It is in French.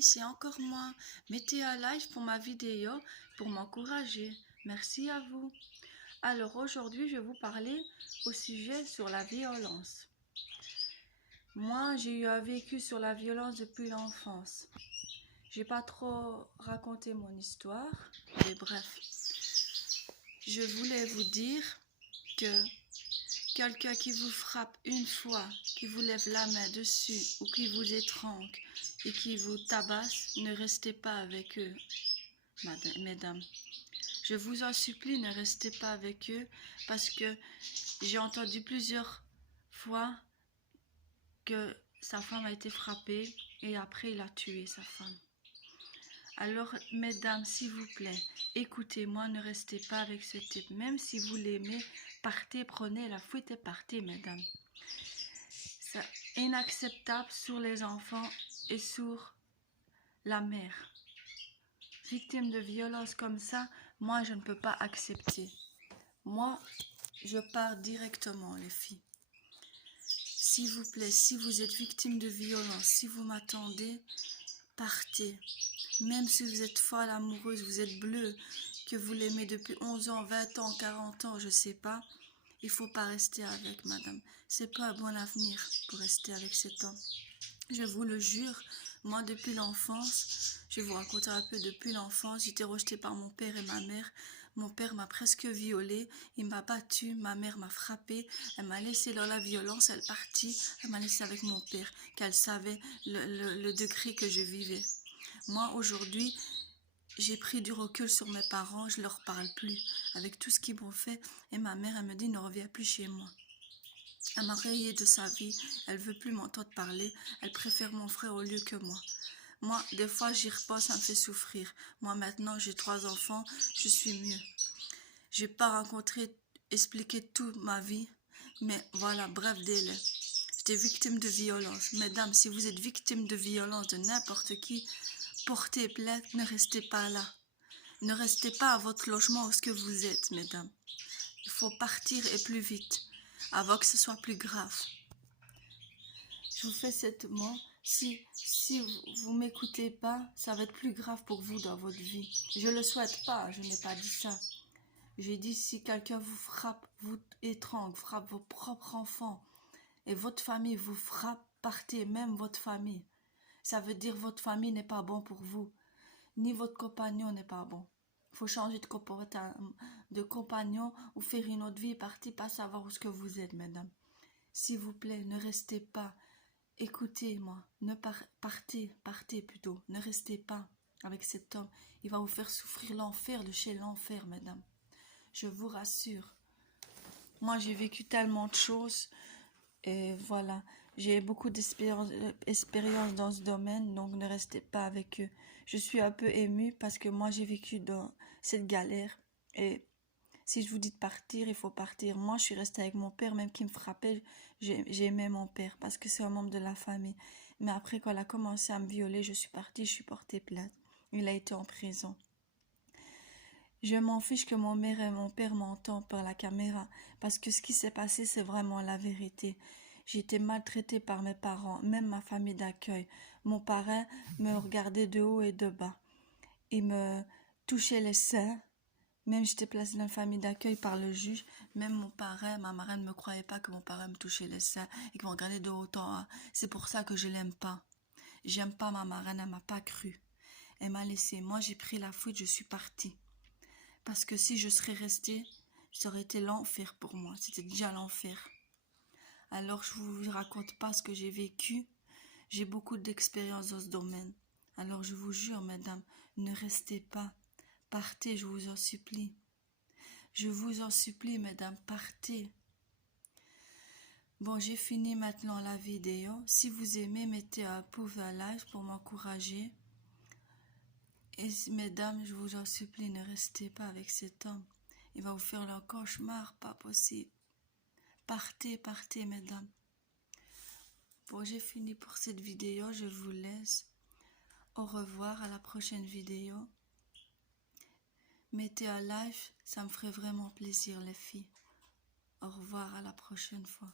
filles, c'est encore moi. Mettez un like pour ma vidéo pour m'encourager. Merci à vous. Alors aujourd'hui, je vais vous parler au sujet sur la violence. Moi, j'ai eu un vécu sur la violence depuis l'enfance. J'ai pas trop raconté mon histoire, mais bref. Je voulais vous dire que quelqu'un qui vous frappe une fois, qui vous lève la main dessus ou qui vous étrangle et qui vous tabasse, ne restez pas avec eux, mesdames. Je vous en supplie, ne restez pas avec eux parce que j'ai entendu plusieurs fois que sa femme a été frappée et après il a tué sa femme. Alors, mesdames, s'il vous plaît, écoutez-moi, ne restez pas avec ce type. Même si vous l'aimez, partez, prenez la fuite et partez, mesdames. C'est inacceptable sur les enfants et sur la mère. Victime de violence comme ça, moi, je ne peux pas accepter. Moi, je pars directement, les filles. S'il vous plaît, si vous êtes victime de violence, si vous m'attendez, partez. Même si vous êtes folle, amoureuse, vous êtes bleue, que vous l'aimez depuis 11 ans, 20 ans, 40 ans, je ne sais pas, il ne faut pas rester avec, madame. C'est pas un bon avenir pour rester avec cet homme. Je vous le jure, moi depuis l'enfance, je vais vous raconter un peu depuis l'enfance, j'étais rejetée par mon père et ma mère. Mon père m'a presque violée, il m'a battue, ma mère m'a frappée, elle m'a laissée dans la violence, elle est partie, elle m'a laissée avec mon père, qu'elle savait le degré que je vivais. Moi aujourd'hui, j'ai pris du recul sur mes parents, je leur parle plus, avec tout ce qu'ils m'ont fait, et ma mère elle me dit ne reviens plus chez moi. Elle m'a rayée de sa vie, elle veut plus m'entendre parler, elle préfère mon frère au lieu que moi. Moi, des fois, j'y repense, ça me fait souffrir. Moi, maintenant, j'ai 3 enfants, je suis mieux. J'ai pas rencontré, expliqué toute ma vie, mais voilà, bref délai. J'étais victime de violence. Mesdames, si vous êtes victime de violence de n'importe qui, portez plainte, ne restez pas là. Ne restez pas à votre logement où ce que vous êtes, mesdames. Il faut partir et plus vite, avant que ce soit plus grave. Je vous fais cette mot. Si vous m'écoutez pas, ça va être plus grave pour vous dans votre vie. Je le souhaite pas, je n'ai pas dit ça. J'ai dit si quelqu'un vous frappe, vous étrangle, frappe vos propres enfants et votre famille vous frappe, partez, même votre famille. Ça veut dire votre famille n'est pas bon pour vous, ni votre compagnon n'est pas bon. Il faut changer de compagnon ou faire une autre vie, partez, pas savoir où ce que vous êtes, mesdames. S'il vous plaît, ne restez pas. Écoutez-moi, partez plutôt, ne restez pas avec cet homme. Il va vous faire souffrir l'enfer de chez l'enfer, mesdames. Je vous rassure. Moi, j'ai vécu tellement de choses et voilà. J'ai beaucoup d'expérience dans ce domaine, donc ne restez pas avec eux. Je suis un peu émue parce que moi, j'ai vécu dans cette galère et si je vous dis de partir, il faut partir. Moi, je suis restée avec mon père, même qui me frappait, j'aimais mon père parce que c'est un membre de la famille. Mais après, quand elle a commencé à me violer, je suis partie, je suis portée plainte. Il a été en prison. Je m'en fiche que mon mère et mon père m'entendent par la caméra parce que ce qui s'est passé, c'est vraiment la vérité. J'ai été maltraitée par mes parents, même ma famille d'accueil. Mon parrain me regardait de haut et de bas. Il me touchait les seins. Même j'étais placée dans une famille d'accueil par le juge, même mon parrain, ma marraine ne me croyait pas que mon parrain me touchait les seins et qu'il me regardait de haut en haut. C'est pour ça que je l'aime pas. J'aime pas ma marraine, elle m'a pas cru. Elle m'a laissé. Moi, j'ai pris la fuite, je suis partie. Parce que si je serais restée, ça aurait été l'enfer pour moi. C'était déjà l'enfer. Alors, je vous raconte pas ce que j'ai vécu. J'ai beaucoup d'expérience dans ce domaine. Alors, je vous jure, mesdames, ne restez pas. Partez, je vous en supplie. Je vous en supplie, mesdames, partez. Bon, j'ai fini maintenant la vidéo. Si vous aimez, mettez un pouce à like pour m'encourager. Et mesdames, je vous en supplie, ne restez pas avec cet homme. Il va vous faire le cauchemar, pas possible. Partez, partez, mesdames. Bon, j'ai fini pour cette vidéo. Je vous laisse. Au revoir, à la prochaine vidéo. Mettez un like, ça me ferait vraiment plaisir, les filles. Au revoir, à la prochaine fois.